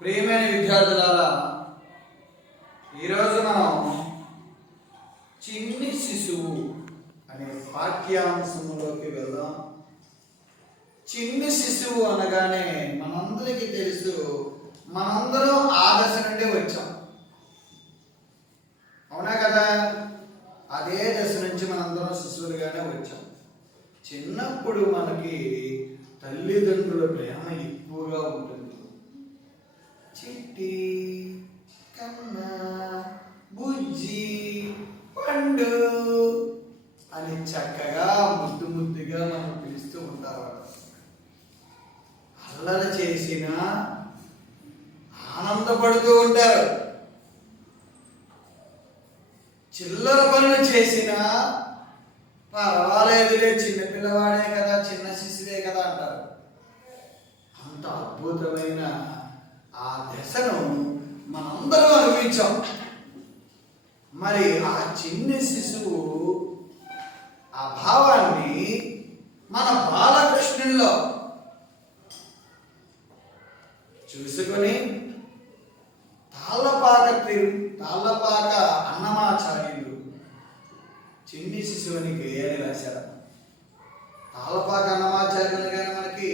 ప్రియమైన విద్యార్థులారా ఈరోజు మనం చిన్ని శిశువు అనే పాఠ్యాంశంలోకి వెళ్దాం. చిన్ని శిశువు అనగానే మనందరికీ తెలుసు మనందరం ఆ దశ నుండి వచ్చాం. అవునా కదా? అదే దశ నుంచి మనందరం శిశువులుగానే వచ్చాం. చిన్నప్పుడు మనకి తల్లిదండ్రుల ప్రేమ ఎక్కువగా ఉంటుంది. చిట్టి కన్న బుజ్జి పండు అని చక్కగా ముద్దు ముద్దుగా మనం పిలుస్తూ ఉంటారు అల్లరి చేసిన ఆనందపడుతూ ఉంటారు. చిల్లర పనులు చేసిన పర్వాలేదులే చిన్న పిల్లవాడే కదా చిన్న శిశువే కదా అంటారు అంత అద్భుతమైన ఆ దశను మనందరం మరి ఆ చిన్న శిశువు ఆ భావాన్ని మన బాలకృష్ణుల్లో చూసి తాళ్ళపాక తిరు తాళ్ళపాక అన్నమాచార్యులు చిన్ని శిశువుని గేయాన్ని రాశారు తాళ్ళపాక అన్నమాచార్యులు కానీ మనకి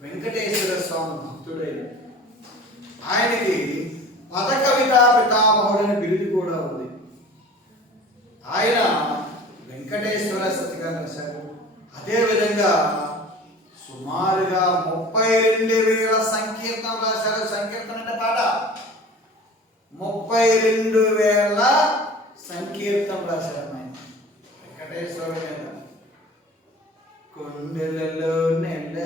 వెంకటేశ్వర స్వామి భక్తుడైన ఆయనకి పద కవితా పితామహుడని బిరుదు కూడా ఉంది. ఆయన వెంకటేశ్వర శతకాన్ని రాశారు అదేవిధంగా సుమారుగా ముప్పై రెండు వేల సంకీర్తన రాశారు. సంకీర్తన అంటే పాట. ముప్పై రెండు వేల సంకీర్తన రాశారు ఆయన వెంకటేశ్వర కొండలలో నెల్ల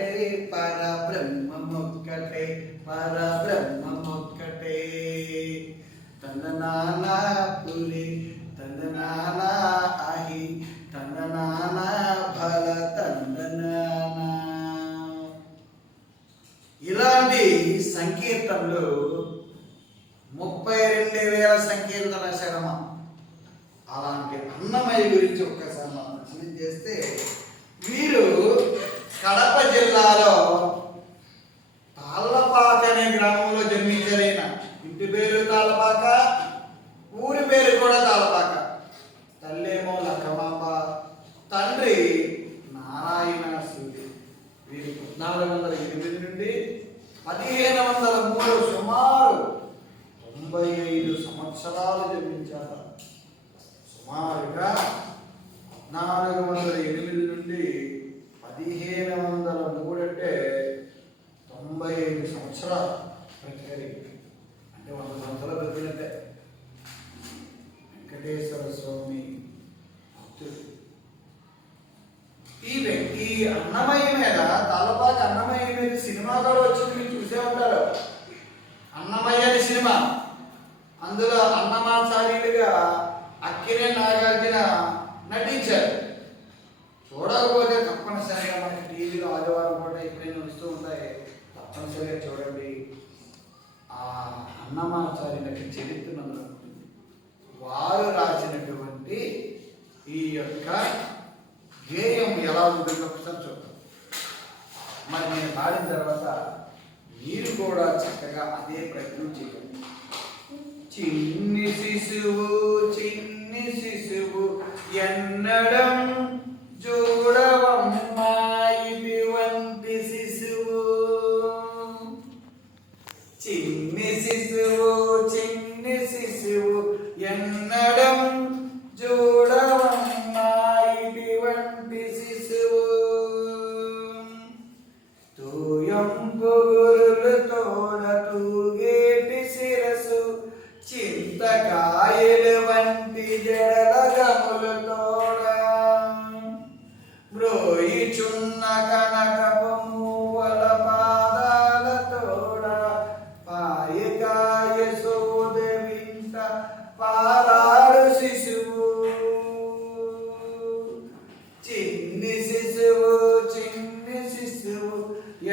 ఒక్కటే పర బ్రహ్మమొక్కటే పర బ్రహ్మమొక్కటే తన నానా పులి తన నానా అహి తన నానా ఫల తన నానా ఇలాంటి సంకీర్తనలు ముప్పై రెండు వేల సంకీర్తన శరమ అలాంటి అన్నమయ్య గురించి ఒక్కసారి మనం చేస్తే జిల్లాలో తాళ్ళపాక అనే గ్రామంలో జన్మించలేన ఇంటి పేరు తాళ్ళపాక ఊరి పేరు కూడా తాళ్ళపాక. తల్లేమో లక్కమాంబ తండ్రి నారాయణ సూర్యుడు. వీరి పద్నాలుగు వందల ఎనిమిది నుండి పదిహేను వందల మూడు సుమారు తొంభై ఐదు సంవత్సరాలు జన్మించారు. సుమారుగా నాలుగు వందల ఎనిమిది నుండి పదిహేను వందల మూడు అంటే తొంభై ఐదు సంవత్సరాలు బ్రతికారు. అంటే వంద సంవత్సరాలు బ్రతికినట్టే వెంకటేశ్వర స్వామి భక్తుడు. ఈ వ్యక్తి అన్నమయ్య మీద తలపాటి అన్నమయ్య మీద సినిమా కూడా వచ్చింది మీరు చూసే ఉంటారు. అన్నమయ్య అనే సినిమా. అందులో అన్నమాచార్యులుగా అక్కినే నాగార్జున నటించారు. చూడకపోతే తప్పనిసరిగా మనకి టీవీలో ఆదివారం పూట ఎప్పుడైనా వస్తూ ఉంటాయి. తప్పనిసరిగా చూడండి. ఆ అన్నమాచార్యుల యొక్క చరిత్ర వారు రాసినటువంటి ఈ యొక్క గేయం ఎలా ఉంటుందో ఒకసారి చూద్దాం. మరి నేను పాడిన తర్వాత మీరు కూడా చక్కగా అదే ప్రయత్నం చేయండి. చిన్ని శిశువు చిన్ని శిశువు ఎన్నడం కాయలు వంటి జడల గములతోడా మ్రోయిచున్న కనకపు మూవల పాదాలతోడా పాయకాయ సోదవింత పారాడు శిశువు. చిన్ని శిశువు చిన్ని శిశువు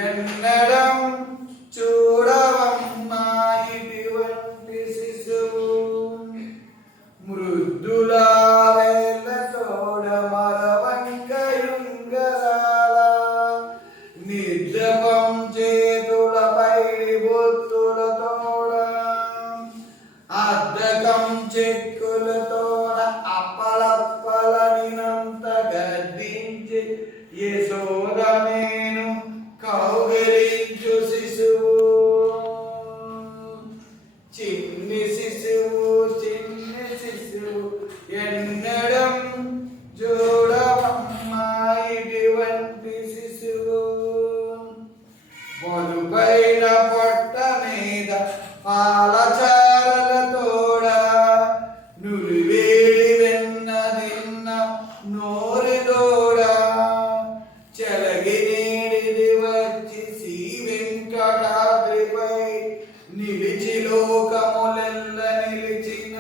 ఎన్నడ పాలచారలతోడ నురివేడి వెన్న నిన్న నోరుతోడ చెలగి నీడిది వచ్చి శ్రీ వెంకటాద్రిపై నిలిచి లోకములెల్ల నిలిచిన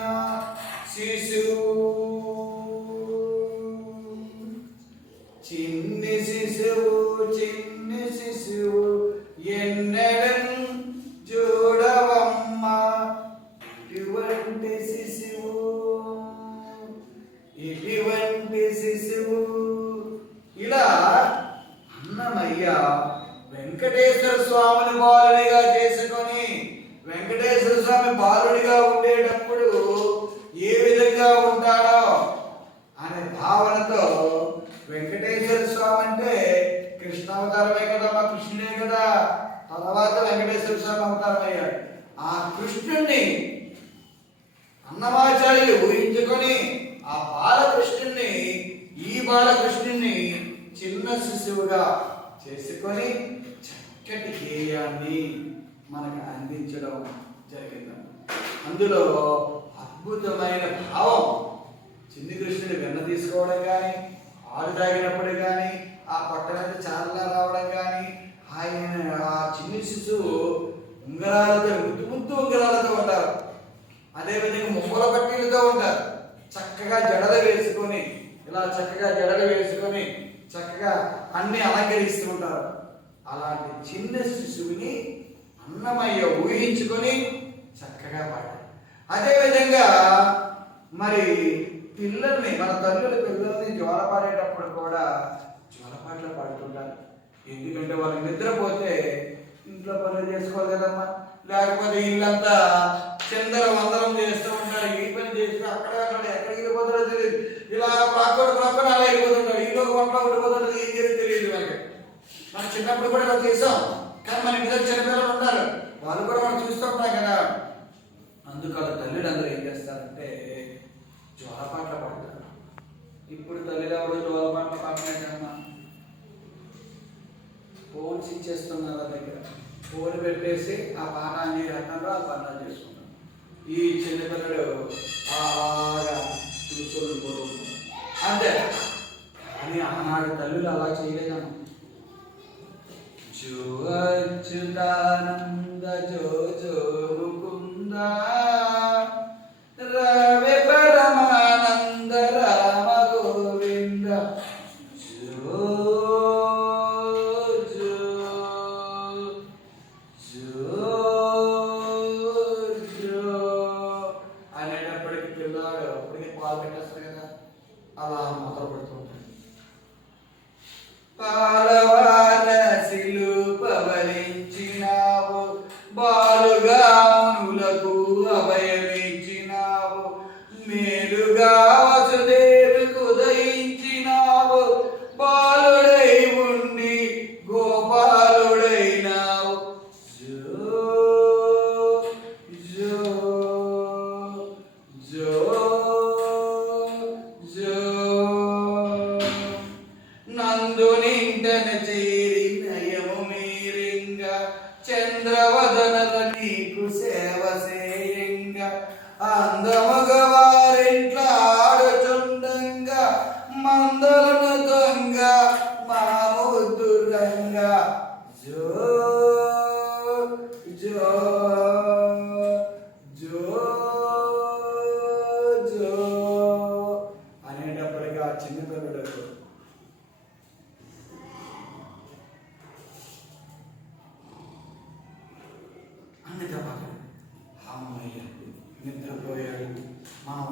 శిశువు చిన్ని శిశువు చిన్ని శిశువు ఎన్నెడన్ ఆమె బాలుడిగా ఉండేటప్పుడు ఏ విధంగా ఉంటాడో అనే భావనతో వెంకటేశ్వర స్వామి అంటే కృష్ణ అవతారమే కదా మా కృష్ణుడే కదా. తర్వాత వెంకటేశ్వర స్వామి అవతారం అయ్యాడు. ఆ కృష్ణుణ్ణి అన్నమాచార్యులు ఊహించుకొని ఆ బాలకృష్ణుణ్ణి ఈ బాలకృష్ణుణ్ణి చిన్న శిశువుగా చేసుకొని చక్కటి గేయాన్ని మనకు అందించడం జరిగింది. అందులో అద్భుతమైన భావం చిన్ని కృష్ణుడు వెన్న తీసుకోవడం కానీ ఆరు తాగినప్పుడు కానీ ఆ పొట్ట మీద చారలా రావడం కానీ ఆయన ఆ చిన్ని శిశువు ఉంగరాలతో ముద్దు ముద్దు ఉంగరాలతో ఉంటారు. అదేవిధంగా ముమ్మల పట్టీలతో ఉంటారు. చక్కగా జడలు వేసుకొని ఇలా చక్కగా జడలు వేసుకొని చక్కగా అన్ని అలంకరిస్తూ ఉంటారు. అలాంటి చిన్న శిశువుని అన్నమయ్య ఊహించుకొని చక్కగా పాడారు అదేవిధంగా మరి పిల్లల్ని మన తల్లుల పిల్లల్ని జ్వరపాడేటప్పుడు కూడా జ్వరపాట్లు పాడుతుంటారు. ఎందుకంటే వాళ్ళు నిద్రపోతే ఇంట్లో పనులు చేసుకోవాలి కదమ్మా. లేకపోతే ఇల్లంతా చందర వందరం చేస్తూ ఉంటారు. ఈ పని చేసి అక్కడ అక్కడ ఎక్కడికి వెళ్ళిపోతారో తెలియదు ఇలా ప్రాక్కడు ప్రాక్కడు అలా వెళ్ళిపోతుంటారు ఈ ఒక వంట ఉండిపోతుంటారు ఏం చేసి తెలియదు మనకి మనం చిన్నప్పుడు కూడా ఇలా చేసాం కానీ మన మీద చిన్నపిల్లలు ఉన్నారు. వాళ్ళు కూడా మనం చూస్తూ కదా. అందుకు వాళ్ళ అందరూ ఏం చేస్తారంటే జ్వరపాట్ల పడతారు. ఇప్పుడు తల్లిలో జ్వరపాట్ల పడలేదమ్మా. ఫోన్స్ ఇచ్చేస్తున్నారు వాళ్ళ దగ్గర. ఫోన్ పెట్టేసి ఆ పానాన్ని రకంగా ఆ పానాలు చేసుకుంటారు. ఈ చిన్నపిల్లడు బాగా చూసుకొని అంతే. కానీ ఆనాడు తల్లులు అలా చేయలేదమ్మా. జో అచ్యుతానంద జో జో ముకుంద రవి పరమానంద రామ గోవింద జో జో జో జో అనేటప్పటికి అప్పటికి పాలు పెట్టేస్తారు కదా అలా మొదలు పెడుతుంటాడు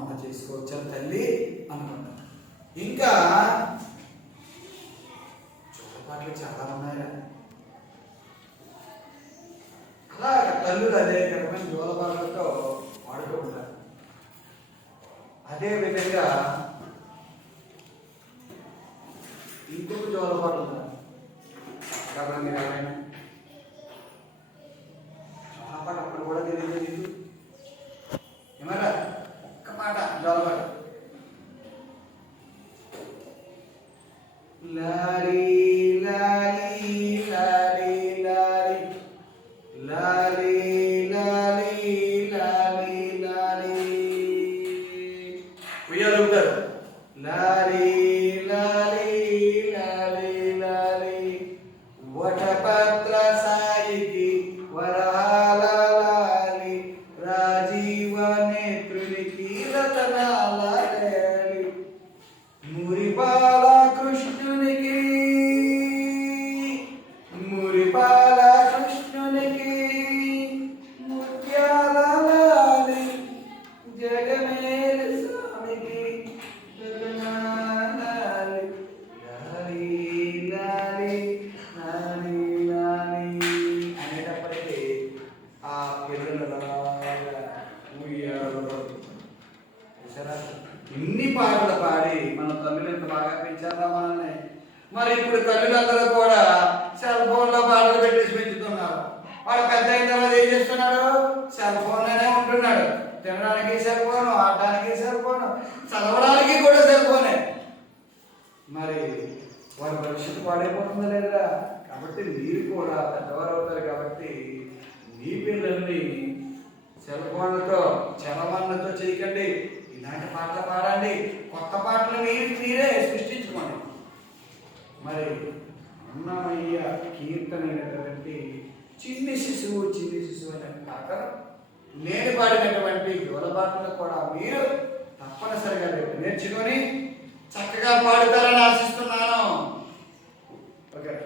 అమ్మ చేసుకోవచ్చా తల్లి అనుకుంటాం ఇంకా చోటపాట్లు చాలా ఉన్నాయా? అలా తల్లులు అదే రకమైన జోలపాటలతో వాడుతూ ఉంటారు. అదే విధంగా ఇంకొక జోలపాటలు ఉన్నారు ఎవరైనా La మరి ఇప్పుడు తల్లిదండ్రులు కూడా సెల్ ఫోన్లో పాటలు పెట్టేసి పెంచుతున్నారు. వాడు పెద్ద అయిన తర్వాత ఏం చేస్తున్నాడు? సెల్ ఫోన్లోనే ఉంటున్నాడు. తినడానికి సెల్ ఫోను ఆడడానికి సెల్ ఫోను చదవడానికి కూడా సెల్ ఫోనే మరి వారి భవిష్యత్తు పాడైపోతుందా లేదా? కాబట్టి మీరు కూడా పెద్దవారు అవుతారు కాబట్టి మీ పిల్లల్ని సెల్ ఫోన్లతో శివుడు జీవించుకున్నటువంటి కాక నేను పాడినటువంటి యువల కూడా మీరు తప్పనిసరిగా నేర్చుకొని చక్కగా పాడుతారని ఆశిస్తున్నాను.